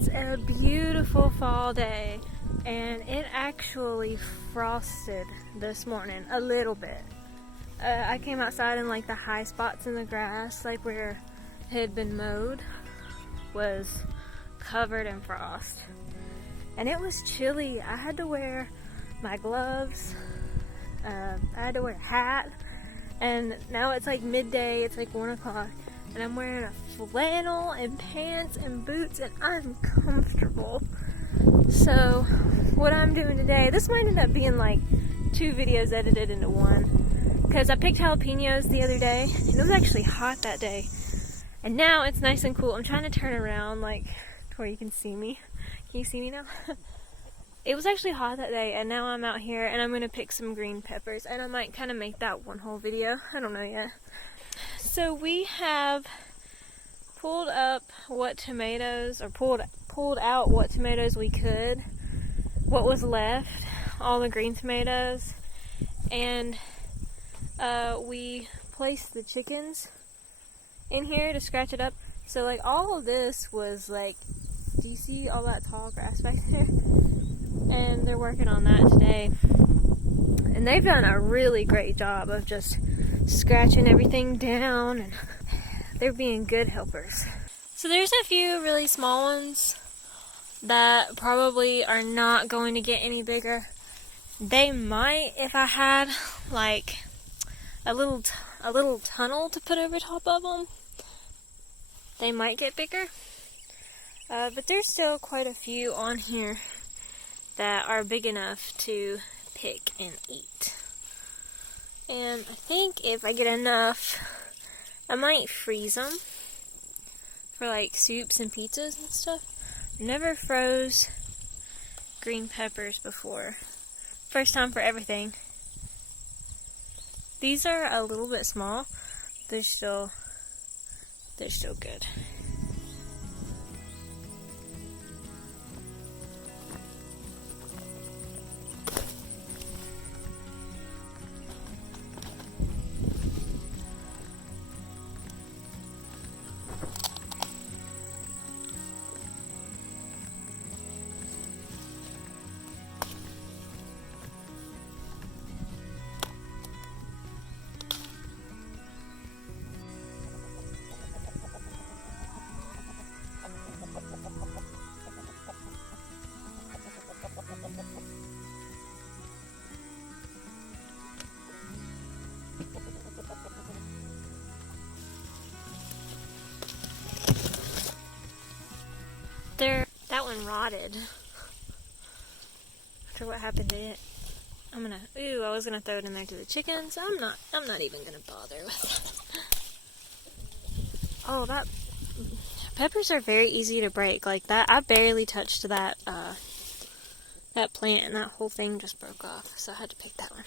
It's a beautiful fall day, and it actually frosted this morning a little bit. I came outside and like the high spots in the grass, like where it had been mowed, was covered in frost. And it was chilly. I had to wear my gloves, I had to wear a hat, and now it's like midday, it's like 1 o'clock, and I'm wearing a flannel and pants and boots, and I'm comfortable. So what I'm doing today, this might end up being like 2 videos edited into one, because I picked jalapeños the other day, and it was actually hot that day, and now it's nice and cool. I'm trying to turn around like to where you can see me. Can you see me now? It was actually hot that day, and now I'm out here and I'm going to pick some green peppers, and I might kind of make that one whole video. I don't know yet. So we have pulled up what tomatoes, or pulled out what tomatoes we could, what was left, all the green tomatoes, and we placed the chickens in here to scratch it up. So like all of this was like, do you see all that tall grass back there? And they're working on that today. And they've done a really great job of just scratching everything down, and they're being good helpers. So there's a few really small ones that probably are not going to get any bigger. They might, if I had like a little tunnel to put over top of them, they might get bigger. But there's still quite a few on here that are big enough to pick and eat. And I think if I get enough, I might freeze them for like soups and pizzas and stuff. Never froze green peppers before. First time for everything. These are a little bit small. They're still good. That one rotted. After what happened to it. I was gonna throw it in there to the chickens. I'm not even gonna bother with it. Oh, peppers are very easy to break like that. I barely touched that plant, and that whole thing just broke off, so I had to pick that one.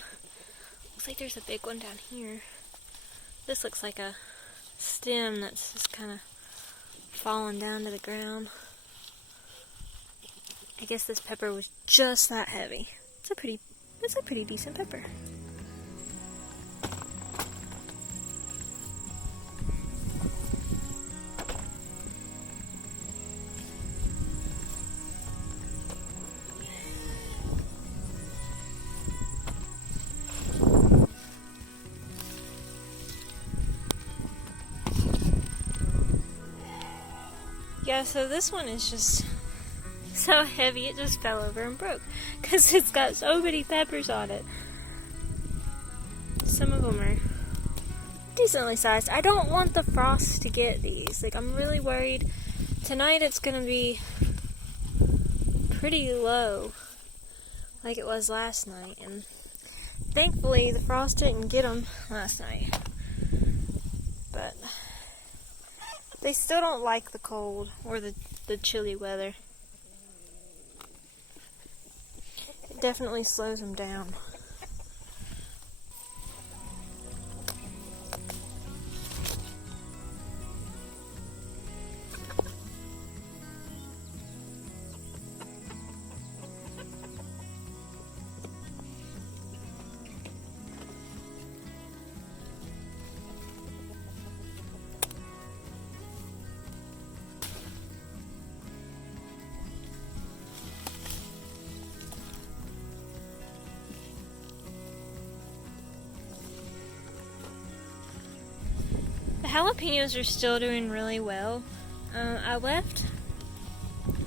Looks like there's a big one down here. This looks like a stem that's just kind of falling down to the ground. I guess this pepper was just that heavy. It's a pretty decent pepper. Yeah, so this one is just so heavy it just fell over and broke because it's got so many peppers on it. Some of them are decently sized. I don't want the frost to get these. Like, I'm really worried. Tonight it's gonna be pretty low like it was last night, and thankfully the frost didn't get them last night. But they still don't like the cold or the chilly weather. It definitely slows them down. jalapenos are still doing really well. I left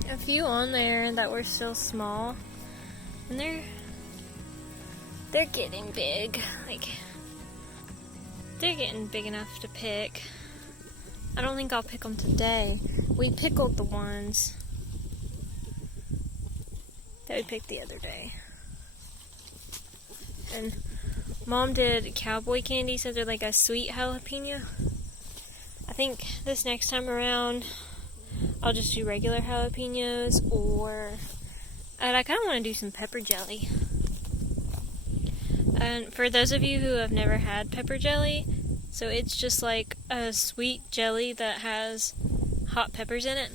a few on there that were still small, and they're getting big. Like, they're getting big enough to pick. I don't think I'll pick them today. We pickled the ones that we picked the other day. And Mom did cowboy candy, so they're like a sweet jalapeno. I think this next time around I'll just do regular jalapenos, and I kind of want to do some pepper jelly. And for those of you who have never had pepper jelly, so it's just like a sweet jelly that has hot peppers in it.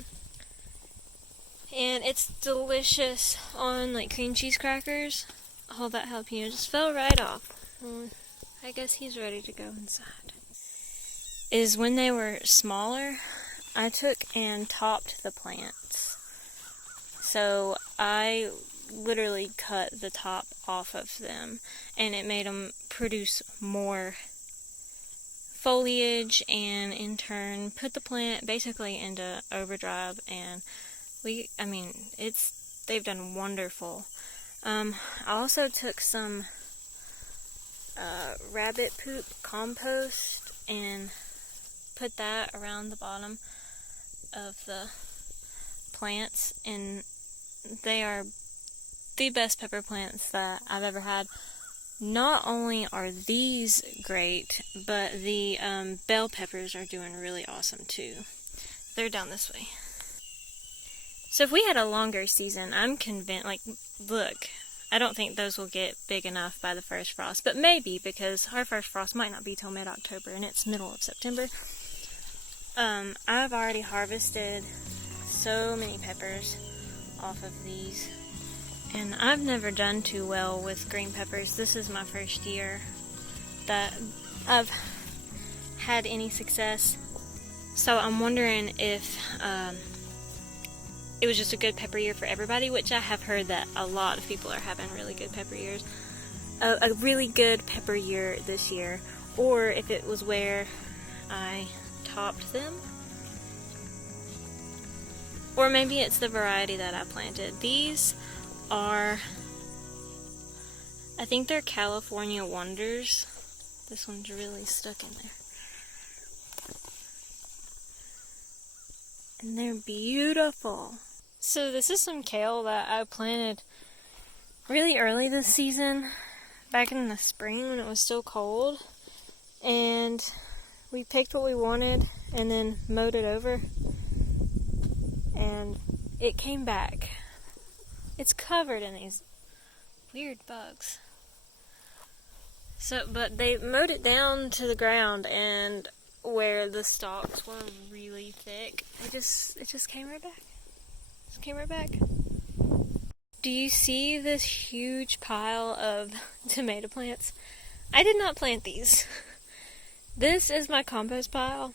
And it's delicious on like cream cheese crackers. Oh, that jalapeno just fell right off. I guess he's ready to go inside. Is when they were smaller, I took and topped the plants. So I literally cut the top off of them, and it made them produce more foliage, and in turn put the plant basically into overdrive. And they've done wonderful. I also took some rabbit poop compost and put that around the bottom of the plants, and they are the best pepper plants that I've ever had. Not only are these great, but the bell peppers are doing really awesome too. They're down this way. So if we had a longer season, I'm convinced, like, look, I don't think those will get big enough by the first frost, but maybe, because our first frost might not be till mid-October, and it's middle of September. I've already harvested so many peppers off of these, and I've never done too well with green peppers. This is my first year that I've had any success, so I'm wondering if it was just a good pepper year for everybody, which I have heard that a lot of people are having really good pepper years. A really good pepper year this year, or if it was where I topped them, or maybe it's the variety that I planted. These are, I think they're California Wonders. This one's really stuck in there. And they're beautiful. So this is some kale that I planted really early this season, back in the spring when it was still cold. And we picked what we wanted and then mowed it over, and it came back. It's covered in these weird bugs. So, but they mowed it down to the ground, and where the stalks were really thick, it just came right back. Just came right back. Do you see this huge pile of tomato plants? I did not plant these. This is my compost pile,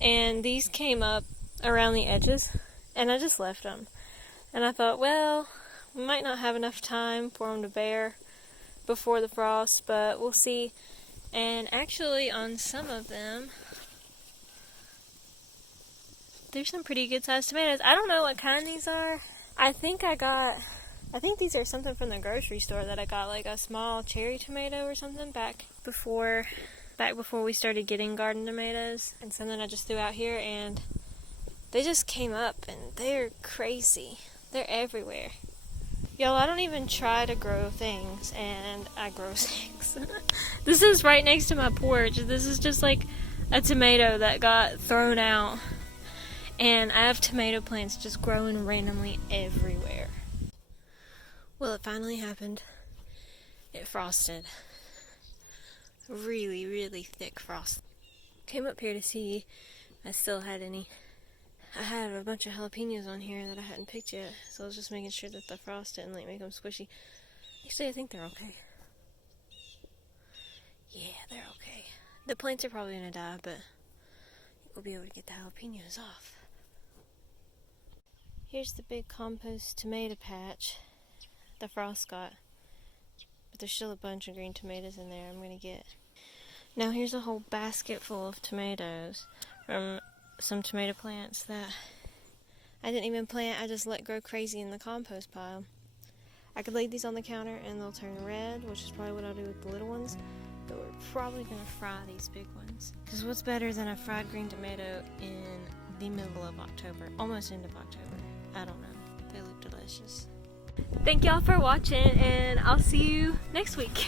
and these came up around the edges, and I just left them. And I thought, well, we might not have enough time for them to bear before the frost, but we'll see. And actually, on some of them, there's some pretty good sized tomatoes. I don't know what kind these are. I think these are something from the grocery store that I got, like a small cherry tomato or something back before we started getting garden tomatoes, and something I just threw out here, and they just came up, and they're crazy. They're everywhere. Y'all, I don't even try to grow things, and I grow things. This is right next to my porch. This is just like a tomato that got thrown out, and I have tomato plants just growing randomly everywhere. Well, it finally happened. It frosted. Really, really thick frost. Came up here to see if I still had any. I had a bunch of jalapenos on here that I hadn't picked yet, so I was just making sure that the frost didn't like make them squishy. Actually, I think they're okay. Yeah, they're okay. The plants are probably gonna die, but we'll be able to get the jalapenos off. Here's the big compost tomato patch the frost got, but there's still a bunch of green tomatoes in there I'm gonna get. Now here's a whole basket full of tomatoes from some tomato plants that I didn't even plant, I just let grow crazy in the compost pile. I could leave these on the counter and they'll turn red, which is probably what I'll do with the little ones, but we're probably going to fry these big ones. Because what's better than a fried green tomato in the middle of October, almost end of October? I don't know, they look delicious. Thank y'all for watching and I'll see you next week.